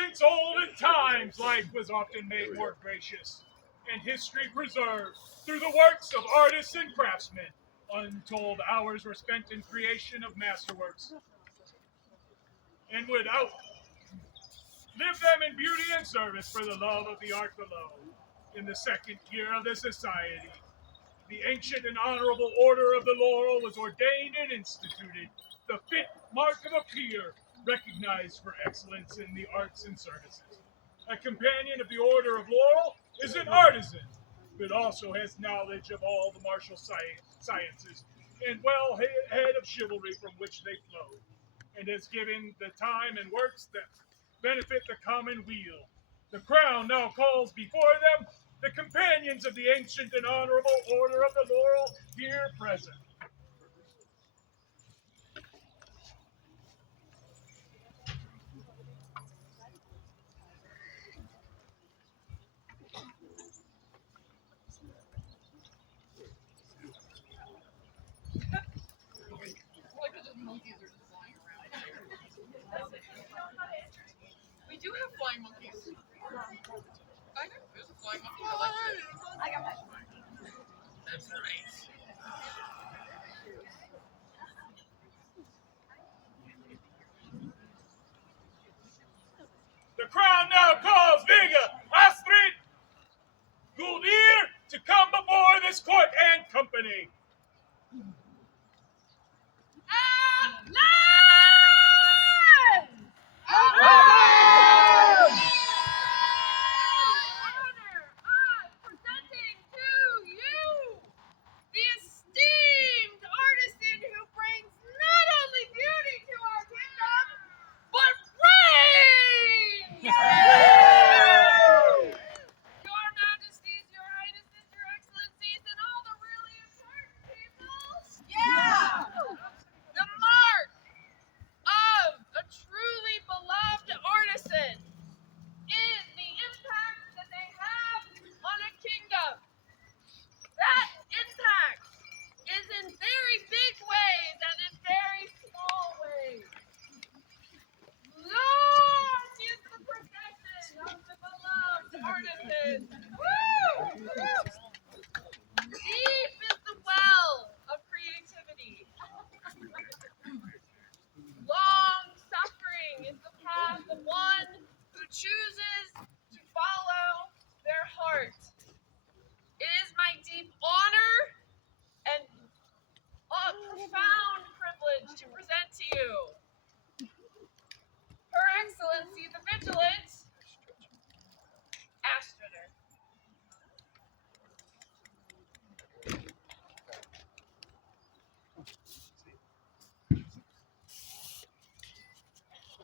Since olden times, life was often made more gracious, and history preserved through the works of artists and craftsmen. Untold hours were spent in creation of masterworks, and would outlive them in beauty and service for the love of the art below. In the second year of the society, the ancient and honorable Order of the Laurel was ordained and instituted, the fit mark of a peer, recognized for excellence in the arts and services. A companion of the Order of Laurel is an artisan, but also has knowledge of all the martial sciences and well head of chivalry from which they flow, and has given the time and works that benefit the common weal. The crown now calls before them the companions of the ancient and honorable Order of the Laurel here present. We do have flying monkeys. I know, there's a flying monkey. I got mine. That's right. The crown now calls Vega, Astrid, Guldir to come before this court and company.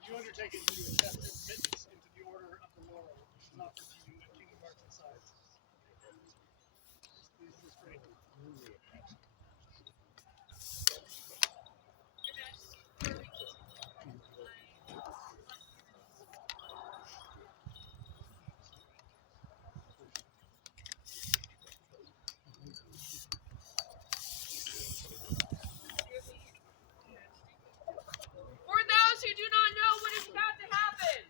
You undertake it to accept admittance into the Order of the Laurel, which is offered to you at Kingdom Hearts Inside. Please restrain. For those who do not know what is about to happen,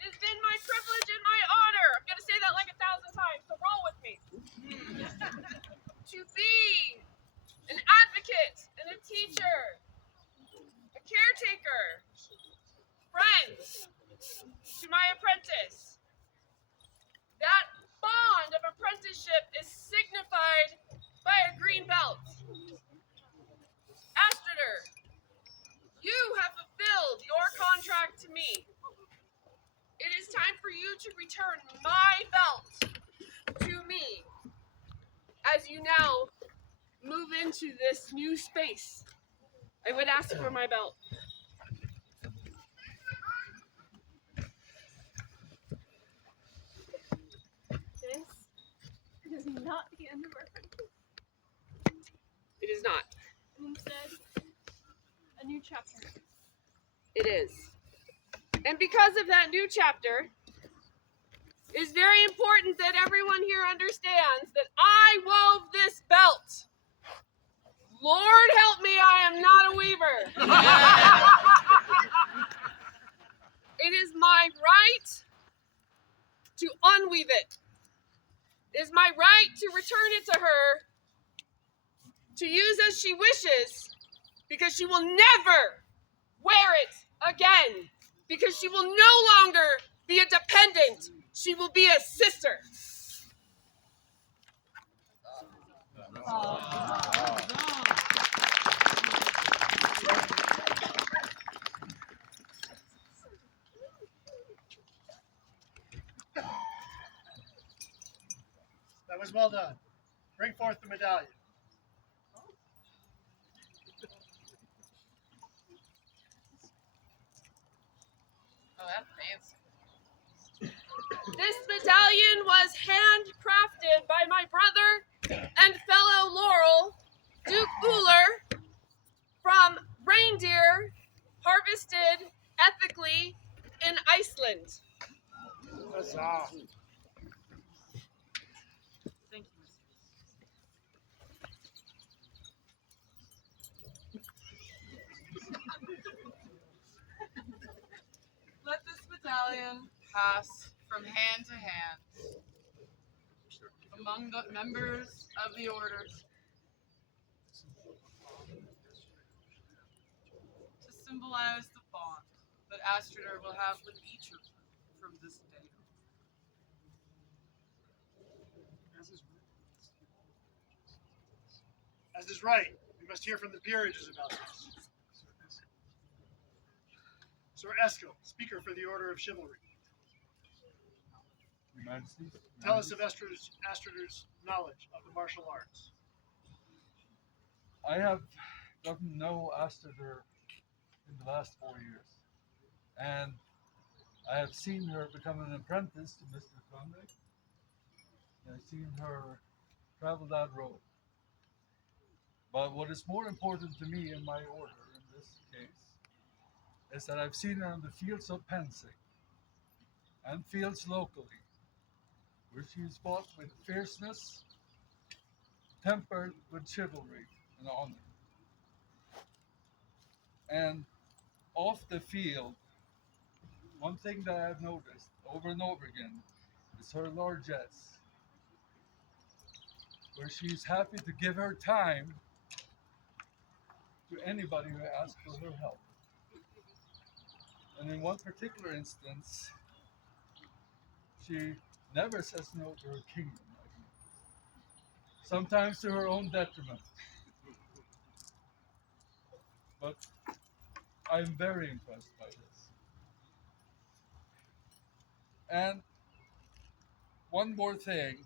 it has been my privilege and my honor, I'm going to say that like 1,000 times, so roll with me, to be an advocate and a teacher, a caretaker, friend to my apprentice. That bond of apprenticeship is signified by a green belt. Astrader, you have fulfilled your contract to me. It is time for you to return my belt to me as you now move into this new space. I would ask for my belt. This is not the end of our friendship. It is not. Instead, a new chapter. It is. And because of that new chapter, it is very important that everyone here understands that I wove this belt. Lord help me, I am not a weaver. It is my right unweave it. It is my right to return it to her to use as she wishes, because she will never wear it again, because she will no longer be a dependent. She will be a sister. That was well done. Bring forth the medallion. Oh, that's fancy. This medallion was handcrafted by my brother and fellow Laurel, Duke Uller, from reindeer harvested ethically in Iceland. Huzzah. Thank you, Mrs. Let this medallion pass from hand to hand among the members of the orders to symbolize the bond that Astrader will have with each of them from this day on. As is right, we must hear from the peerages about this. Sir Eskel, speaker for the Order of Chivalry. Your Majesty, Tell us of Astrader's knowledge of the martial arts. I have gotten to know Astader in the last 4 years, and I have seen her become an apprentice to Mr. Conway. I've seen her travel that road. But what is more important to me in my order in this case is that I've seen her on the fields of Pensing and fields locally, where she's fought with fierceness, tempered with chivalry and honor. And off the field, one thing that I've noticed over and over again is her largesse, where she's happy to give her time to anybody who asks for her help. And in one particular instance, she never says no to her kingdom. Sometimes to her own detriment. But I'm very impressed by this. And one more thing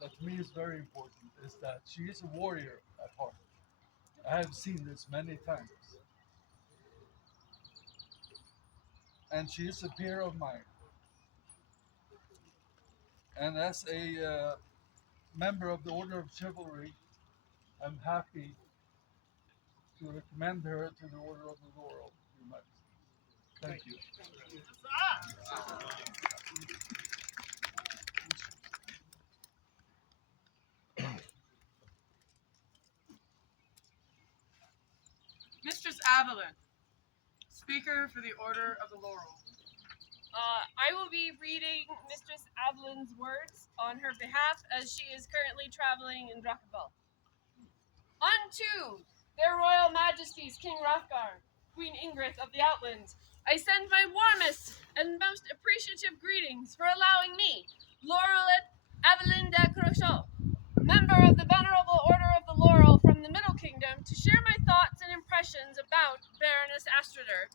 that to me is very important is that she is a warrior at heart. I have seen this many times. And she is a peer of mine. And as a member of the Order of Chivalry, I'm happy to recommend her to the Order of the Laurel, Your Majesty. Thank you. Mistress Avalon, speaker for the Order of the Laurel. I will be reading Mistress Avalon's words on her behalf as she is currently traveling in Drakabal. Unto their Royal Majesties King Hrothgar, Queen Ingrid of the Outlands, I send my warmest and most appreciative greetings for allowing me, Laurelet Avalon de Crochet, member of the Venerable Order of the Laurel from the Middle Kingdom, to share my thoughts and impressions about Baroness Astrader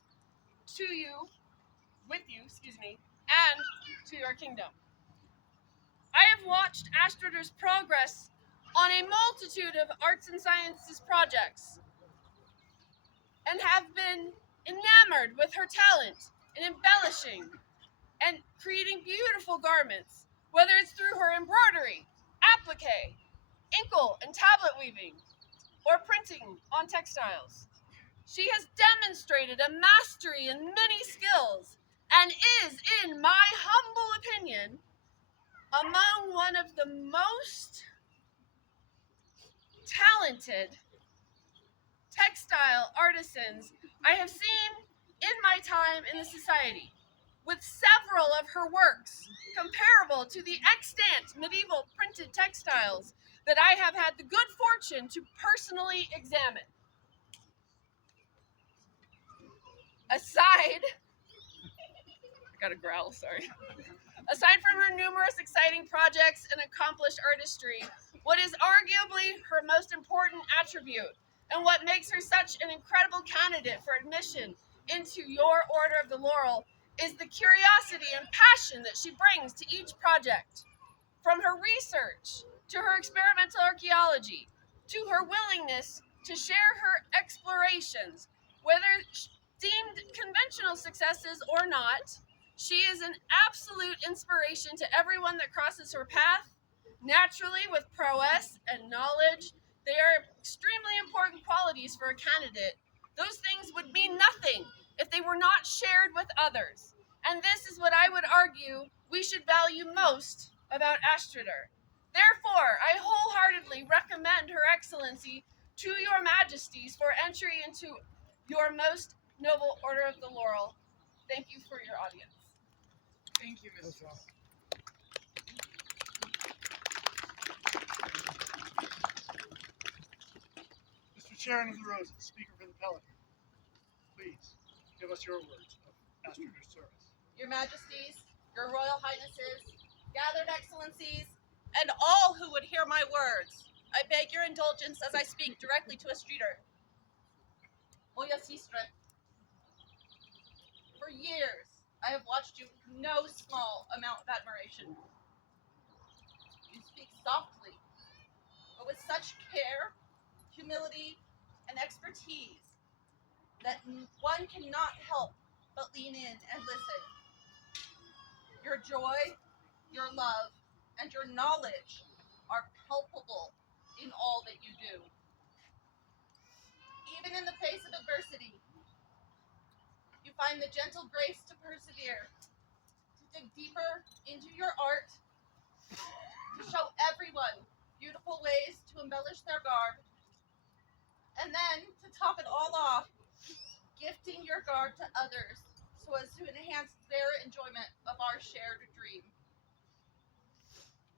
with you, and to your kingdom. I have watched Astrader's progress on a multitude of arts and sciences projects and have been enamored with her talent in embellishing and creating beautiful garments, whether it's through her embroidery, applique, inkle and tablet weaving, or printing on textiles. She has demonstrated a mastery in many skills and is, in my humble opinion, among one of the most talented textile artisans I have seen in my time in the society. with several of her works comparable to the extant medieval printed textiles that I have had the good fortune to personally examine. Aside from her numerous exciting projects and accomplished artistry, what is arguably her most important attribute and what makes her such an incredible candidate for admission into your Order of the Laurel is the curiosity and passion that she brings to each project. From her research to her experimental archaeology to her willingness to share her explorations, whether deemed conventional successes or not, she is an absolute inspiration to everyone that crosses her path. Naturally, with prowess and knowledge, they are extremely important qualities for a candidate. Those things would mean nothing if they were not shared with others. And this is what I would argue we should value most about Astrader. Therefore, I wholeheartedly recommend Her Excellency to your Majesties for entry into your most noble Order of the Laurel. Thank you for your audience. Thank you, Mistress. Mr. Sharon of the Roses, Speaker for the Pelican, please give us your words of Astrader's service. Your Majesties, your Royal Highnesses, gathered excellencies, and all who would hear my words, I beg your indulgence as I speak directly to a streeter. Moya Sistre, for years I have watched you with no small amount of admiration. You speak softly, but with such care, humility, and expertise that one cannot help but lean in and listen. Your joy, your love, and your knowledge are palpable in all that you do. Even in the face of adversity, you find the gentle grace to persevere, to dig deeper into your art, to show everyone beautiful ways to embellish their garb, and then, to top it all off, gifting your garb to others so as to enhance their enjoyment of our shared dream.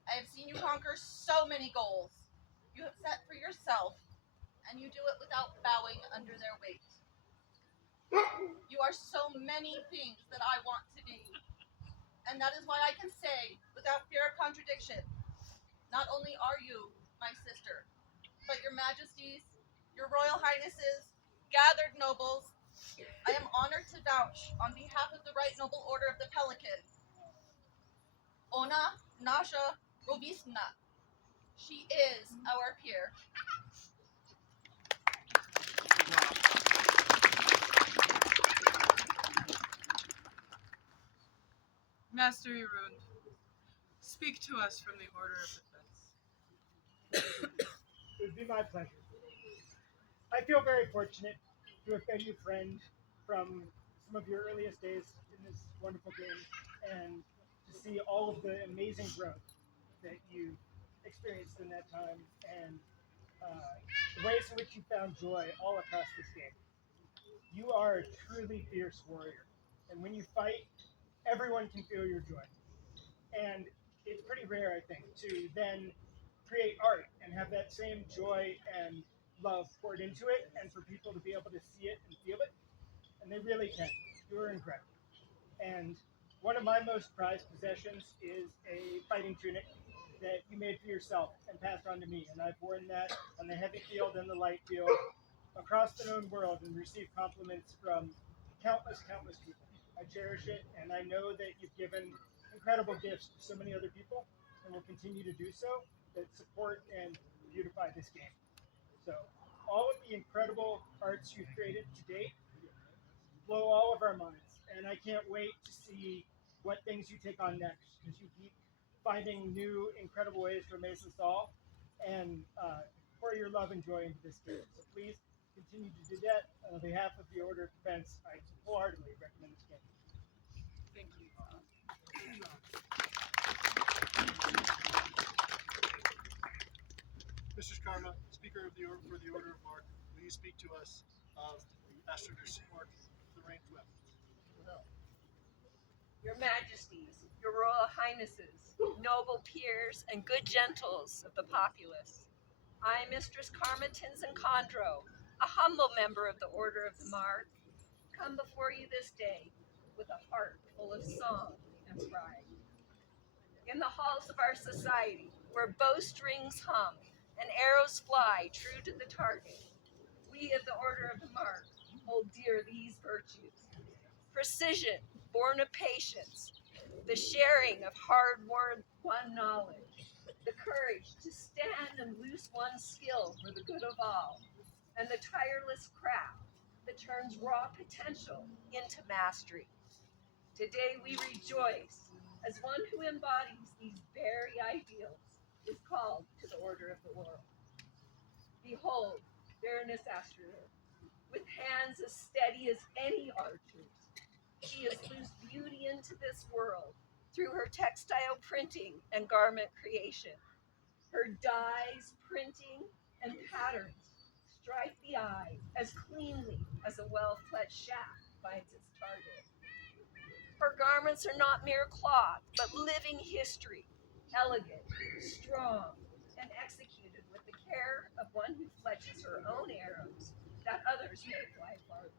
I have seen you conquer so many goals you have set for yourself, and you do it without bowing under their weight. You are so many things that I want to be, and that is why I can say, without fear of contradiction, not only are you my sister, but your Majesties, your Royal Highnesses, gathered nobles, I am honored to vouch on behalf of the Right Noble Order of the Pelican. Ona Nasha Rovisna. She is our peer. Master Irund, speak to us from the Order of Defense. It would be my pleasure. I feel very fortunate to have been your friend from some of your earliest days in this wonderful game and to see all of the amazing growth that you experienced in that time and the ways in which you found joy all across this game. You are a truly fierce warrior, and when you fight, everyone can feel your joy. And it's pretty rare, I think, to then create art and have that same joy and love poured into it, and for people to be able to see it and feel it. And they really can. You're incredible. And one of my most prized possessions is a fighting tunic that you made for yourself and passed on to me. And I've worn that on the heavy field and the light field across the known world and received compliments from countless people. I cherish it, and I know that you've given incredible gifts to so many other people and will continue to do so that support and beautify this game. So all of the incredible arts you've created to date blow all of our minds, and I can't wait to see what things you take on next, because you keep finding new incredible ways to amaze us all and pour your love and joy into this game. So please continue to do that. On behalf of the Order of Defense, I wholeheartedly recommend this game. Thank you. Mr. Karma, Speaker of for the Order of Mark, will you speak to us of Astrader's Mark, the Rain's Weapons? Your Majesties, your Royal Highnesses, noble peers, and good gentles of the populace, I, Mistress Carmentons and Condro, a humble member of the Order of the Mark, come before you this day with a heart full of song and pride. In the halls of our society, where bowstrings hum and arrows fly true to the target, we of the Order of the Mark hold dear these virtues: precision, born of patience, the sharing of hard-won knowledge, the courage to stand and loose one's skill for the good of all, and the tireless craft that turns raw potential into mastery. Today we rejoice as one who embodies these very ideals is called to the Order of the World. Behold, Baroness Astrader, with hands as steady as any archer's. She has loosed beauty into this world through her textile printing and garment creation. Her dyes, printing, and patterns strike the eye as cleanly as a well-fletched shaft finds its target. Her garments are not mere cloth, but living history, elegant, strong, and executed with the care of one who fletches her own arrows that others may fly farther.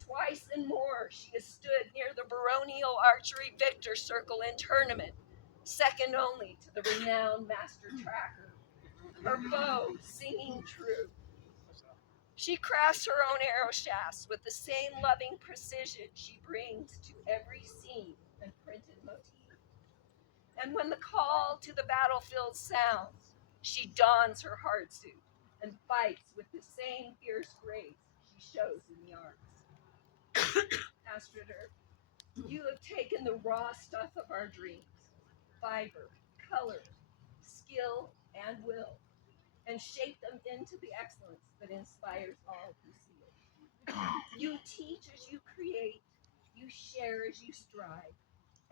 Twice and more she has stood near the baronial archery victor circle in tournament, second only to the renowned master tracker, her bow singing true. She crafts her own arrow shafts with the same loving precision she brings to every scene and printed motif. And when the call to the battlefield sounds, she dons her hardsuit and fights with the same fierce grace she shows in the arts. Astrader, you have taken the raw stuff of our dreams, fiber, color, skill, and will, and shaped them into the excellence that inspires all who see it. You teach as you create, you share as you strive,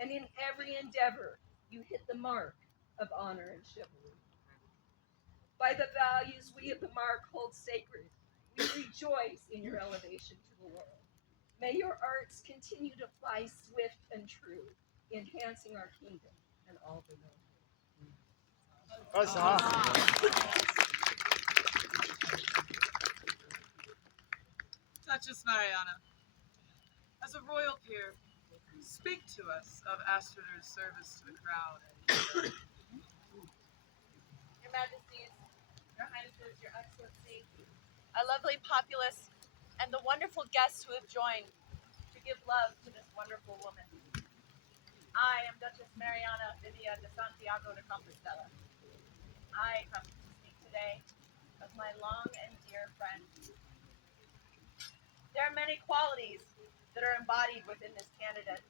and in every endeavor you hit the mark of honor and chivalry. By the values we of the Mark hold sacred, we rejoice in your elevation to the world. May your arts continue to fly swift and true, enhancing our kingdom and all below. Duchess Mariana, as a royal peer, speak to us of Astrader's service to the crown. Your Majesties, Your Highnesses, Your Excellency, our lovely populace, and the wonderful guests who have joined to give love to this wonderful woman. I am Duchess Mariana Vivia de Santiago de Compostela. I come to speak today of my long and dear friend. There are many qualities that are embodied within this candidate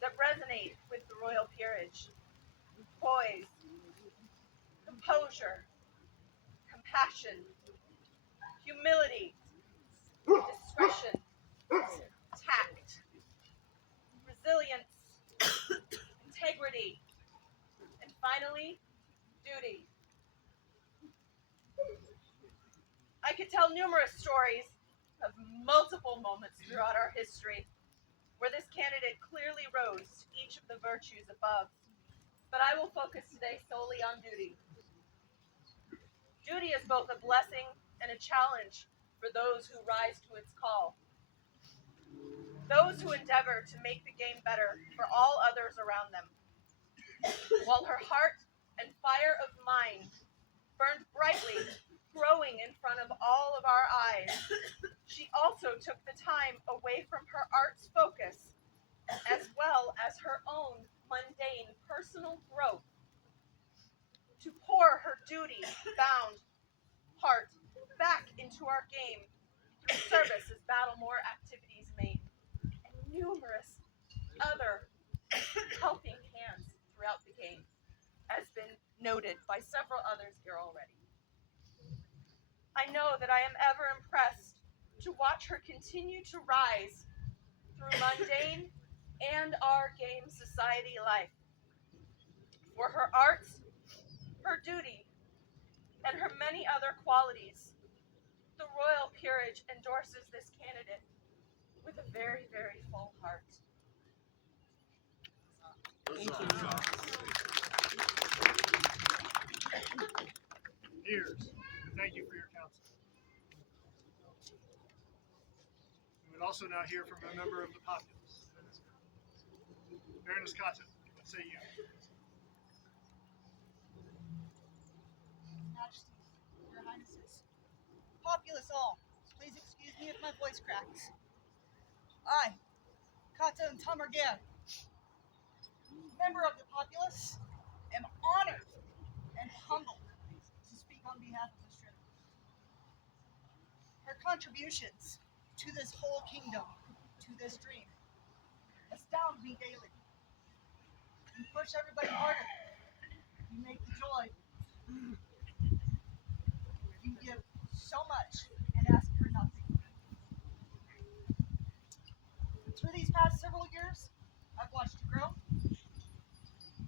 that resonate with the royal peerage: poise, composure, compassion, humility, discretion, tact, resilience, integrity, and finally, duty. I could tell numerous stories of multiple moments throughout our history where this candidate clearly rose to each of the virtues above, but I will focus today solely on duty. Duty is both a blessing and a challenge for those who rise to its call. Those who endeavor to make the game better for all others around them. While her heart and fire of mind burned brightly, growing in front of all of our eyes, she also took the time away from her art's focus, as well as her own mundane personal growth, to pour her duty-bound heart back into our game through service as Battlemore activities made, and numerous other helping hands throughout the game, as been noted by several others here already. I know that I am ever impressed to watch her continue to rise through mundane and our game society life. For her arts, her duty, and her many other qualities, the royal peerage endorses this candidate with a very, very full heart. Peers, thank you for your counsel. We would also now hear from a member of the populace. Baroness Kata, what say you? Majesties, your highnesses, populace all, please excuse me if my voice cracks. I, Kata and Tamargare, member of the populace, am honored and humbled to speak on behalf of Australia. Her contributions to this whole kingdom, to this dream, astound me daily. You push everybody harder. You make the joy. You give so much and ask for nothing. Through these past several years, I've watched you grow.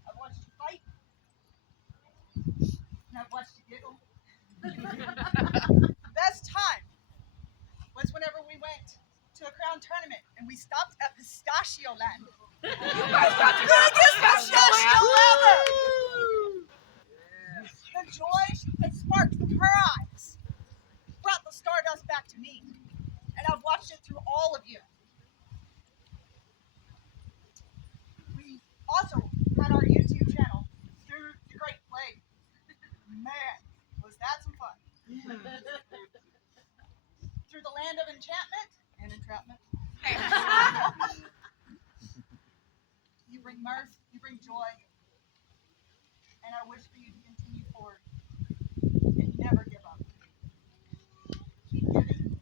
I've watched you fight. And I've watched you giggle. The best time was whenever we went to a crown tournament and we stopped at Pistachio Land. You guys got the biggest pistachio ever! The joy that sparked from her eyes brought the stardust back to me. And I've watched it through all of you. We also had our YouTube channel through the Great Plague. Man, was that some fun. Through the land of enchantment and entrapment. You bring mirth, you bring joy, and I wish for you to continue forward and never give up. Keep giving,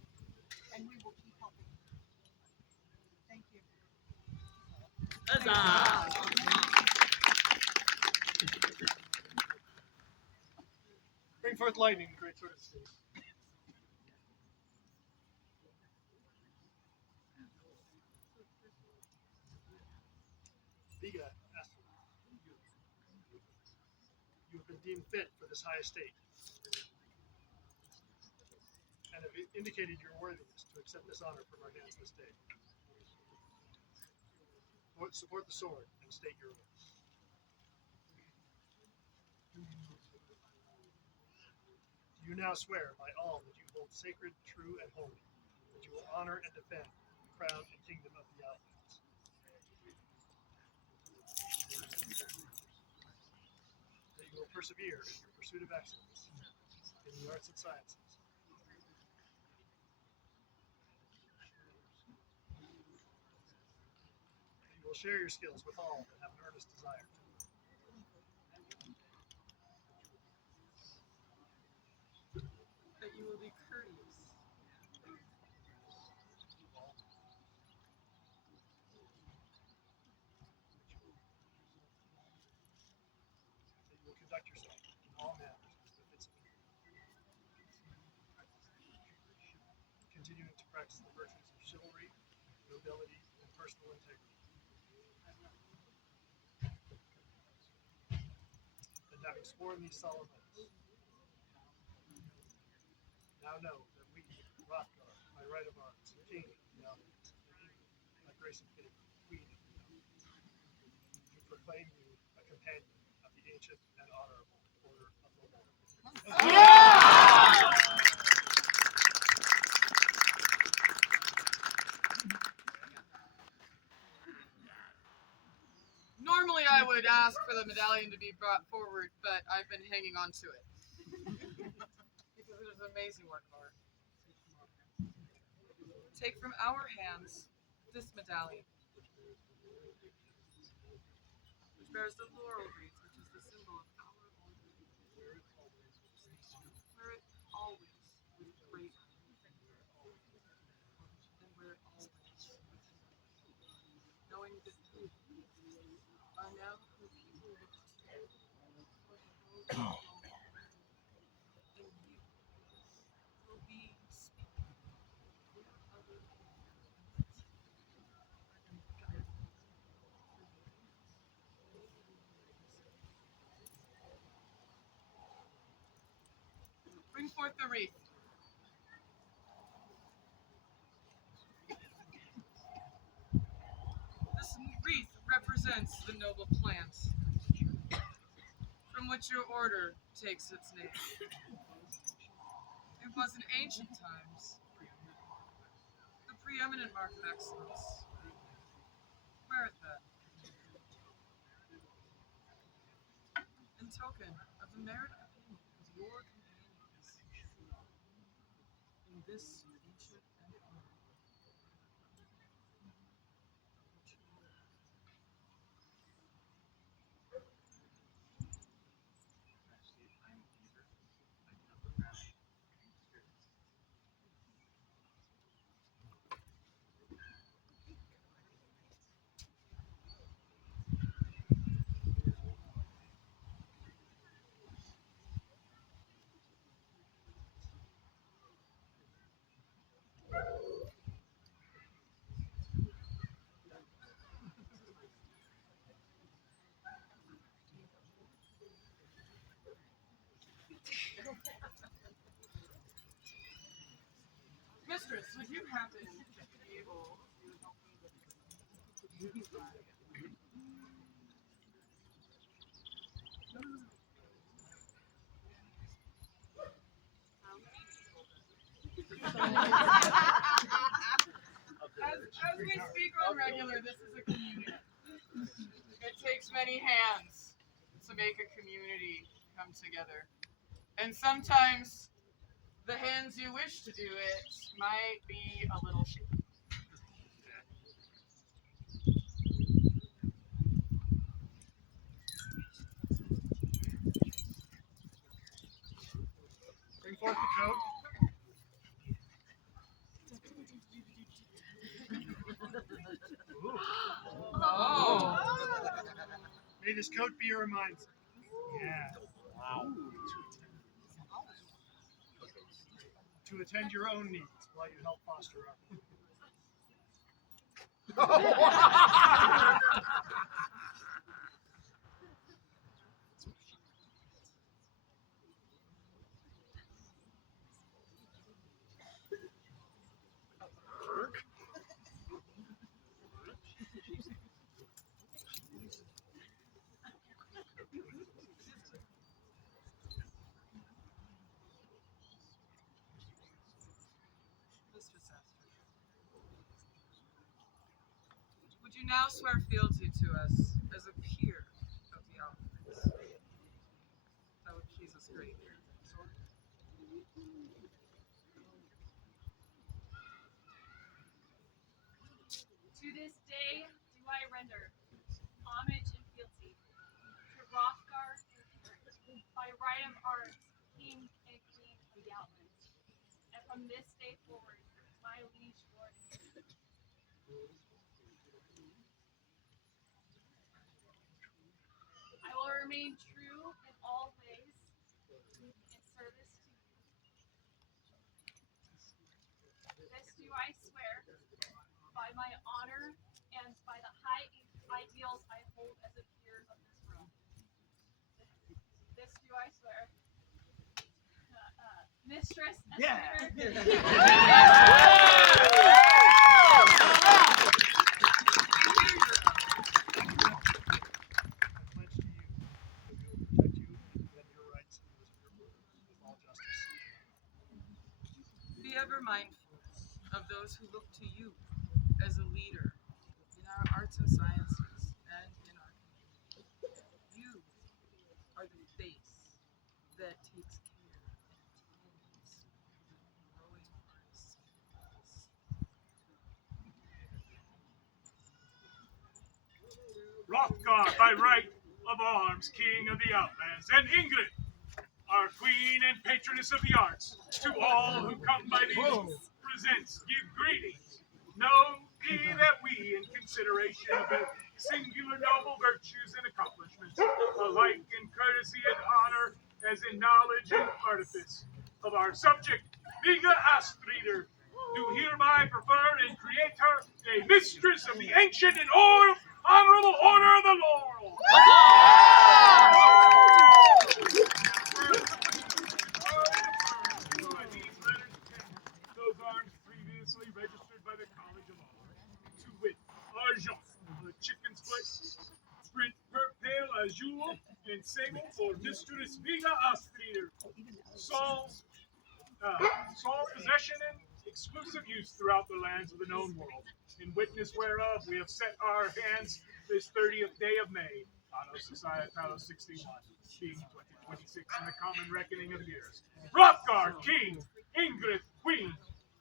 and we will keep helping. Thank you. Bring forth lightning, the great sword of state. Biga, Astrid, you have been deemed fit for this high estate, and have indicated your worthiness to accept this honor from our hands this day. Support the sword and state your oath. Do you now swear by all that you hold sacred, true, and holy, that you will honor and defend the crown and kingdom of the Outlands? That you will persevere in your pursuit of excellence in the arts and sciences. That you will share your skills with all that have an earnest desire to learn. That you will be courteous. That you will conduct yourself in all manners as befits a king. Continuing to practice the virtues of chivalry, nobility, and personal integrity. And having sworn these solemn oaths, now know that we, Rothgar, by right of arms, king of the Outlands, and England, by grace of favor, queen of the Outlands, do proclaim you a companion of the ancient and honorable order of the Lord. Normally I would ask for the medallion to be brought forward, but I've been hanging on to it. Because it is an amazing work of art. Take from our hands this medallion, which bears the laurel wreath, which is the symbol of our order. Wear it always with great and wear it always knowing that you are now the people look to for help. And you will be speaking with other people and guiding Bring forth the wreath. This wreath represents represents the noble plant from which your order takes its name. It was in ancient times the preeminent mark of excellence. Wear it then, in token of the merit opinion of your companions in this ancient empire. Mistress, would you happen to be able to help me with as we speak on regular, this is a community. It takes many hands to make a community come together. And sometimes the hands you wish to do it might be a little shaky. Bring forth the coat. Oh. May this coat be your reminder. Yeah. Wow. To attend your own needs while you help foster others. Mistress Astrid, would you now swear fealty to us as a peer of the outfits? That would please us greatly. To this day do I render homage and fealty to Hrothgar by right of arms, king and queen of the Outlands, and from this day forward, my liege lord and king. I will remain true in all ways in service to you. This do I swear by my honor and by the high ideals I hold as a peer of this realm. This do I swear. Mistress Esther. Be ever mindful of those who look to you as a leader in our arts and sciences and in our community. You are the base that takes care and tends the growing artists. Hrothgar, by right of arms, king of the Outlands, and England, our queen and patroness of the arts, to all who come by these presents give greetings. Know ye that we, in consideration of the singular noble virtues and accomplishments, alike in courtesy and honor as in knowledge and artifice, of our subject, Viga Astrider, do hereby prefer and create her a mistress of the ancient and honorable order of the laurel. Those arms previously registered by the College of Arms, to wit, Argent, the chicken split, and sable for Mistress Viga Astrider. Saul's possession and exclusive use throughout the lands of the known world, in witness whereof we have set our hands this 30th day of May, Anno Societatis 61, being 2026 in the common reckoning of years. Hrothgar, King, Ingrid, Queen,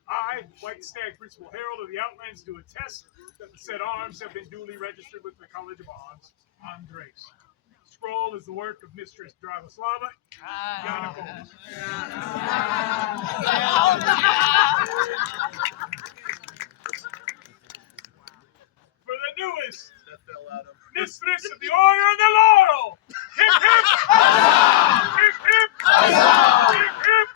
I, White Stag, Principal Herald of the Outlands, do attest that the said arms have been duly registered with the College of Arms, Andres. Scroll is the work of Mistress Dravoslava Yanakova. For the newest Mistress of the Order of the Laurel! Hip hip! Hip hip! Hip hip!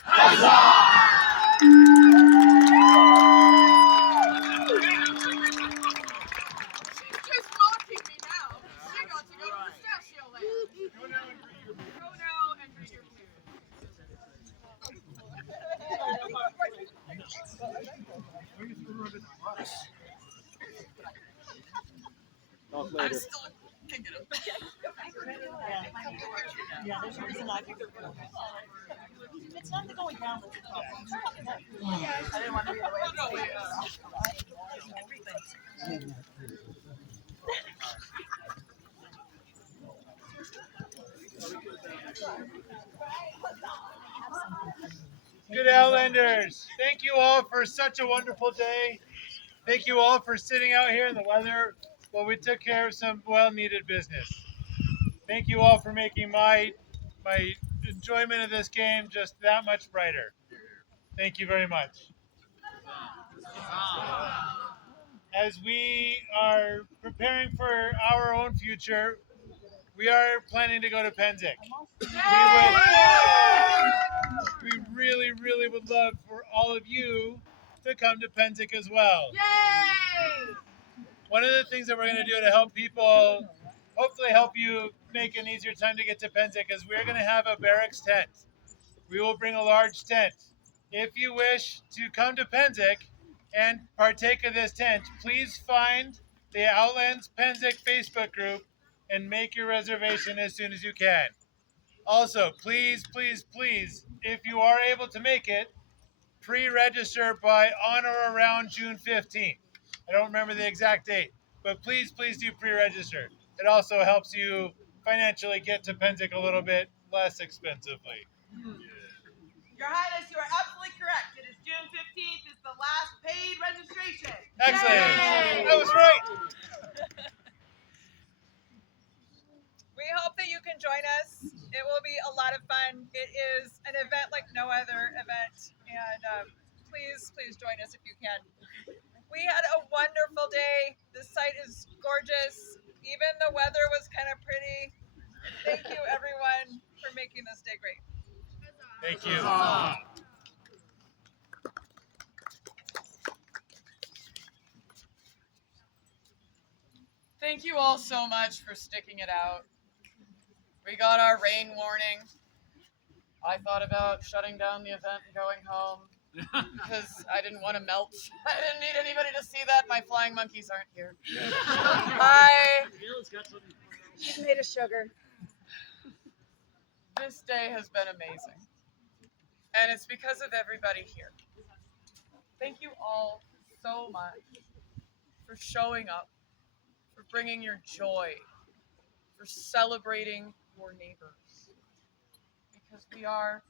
She's just mocking me now. She got to go to Pistachio Land. Go now and greet your parents. I'm still kicking him. Yeah, there's a reason I think they're real. It's not the going down that's the problem. I didn't want to be away. No, wait, Good Outlanders, thank you all for such a wonderful day. Thank you all for sitting out here in the weather while we took care of some well-needed business. Thank you all for making my enjoyment of this game just that much brighter. Thank you very much. As we are preparing for our own future, we are planning to go to Penzik. We really, really would love for all of you to come to Penzik as well. Yay! One of the things that we're going to do to help people, hopefully help you make an easier time to get to Penzik, is we're going to have a barracks tent. We will bring a large tent. If you wish to come to Penzik and partake of this tent, please find the Outlands Penzik Facebook group and make your reservation as soon as you can. Also, please, please, please, if you are able to make it, pre-register by on or around June 15th. I don't remember the exact date, but please, please do pre-register. It also helps you financially get to Penzik a little bit less expensively. Your Highness, you are absolutely correct. It is June 15th is the last paid registration. Excellent. Yay! That was right. We hope that you can join us. It will be a lot of fun. It is an event like no other event, and please, please join us if you can. We had a wonderful day. The site is gorgeous. Even the weather was kind of pretty. Thank you, everyone, for making this day great. Thank you. Thank you all so much for sticking it out. We got our rain warning. I thought about shutting down the event and going home because I didn't want to melt. I didn't need anybody to see that. My flying monkeys aren't here. He's made of sugar. This day has been amazing. And it's because of everybody here. Thank you all so much for showing up, for bringing your joy, for celebrating your neighbors. Because we are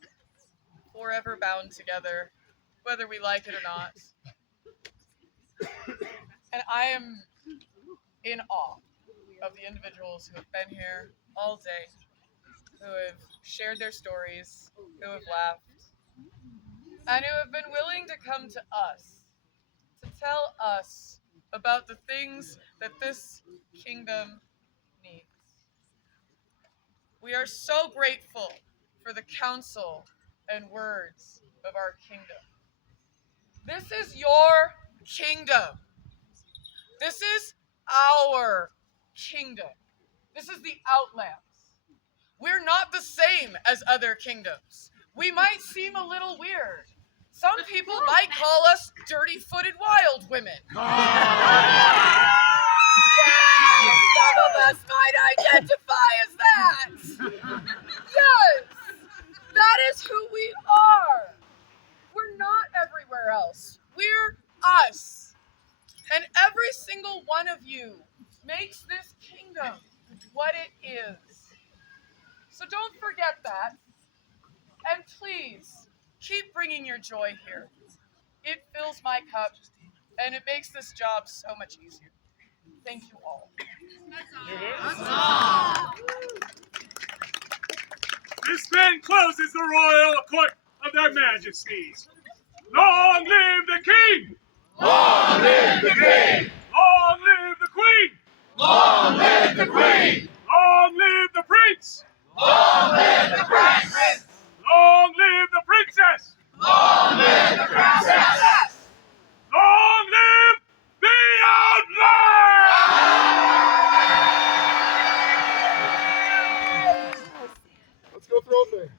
forever bound together, whether we like it or not. And I am in awe of the individuals who have been here all day, who have shared their stories, who have laughed, and who have been willing to come to us, to tell us about the things that this kingdom needs. We are so grateful for the counsel and words of our kingdom. This is your kingdom. This is our kingdom. This is the Outlands. We're not the same as other kingdoms. We might seem a little weird. Some people might call us dirty-footed wild women. Yeah, some of us might identify as that. that. Yes, that is who we are. We're not everywhere else. We're us. And every single one of you makes this kingdom what it is. So don't forget that. And please, keep bringing your joy here. It fills my cup, and it makes this job so much easier. Thank you all. This then closes the royal court of their majesties. Long live the king! Long live the king! Long live the queen! Long live the queen! Long live the prince! Long live the prince! Long live the princess! Long live the princess! Long live the outlaw! Let's go throw thing.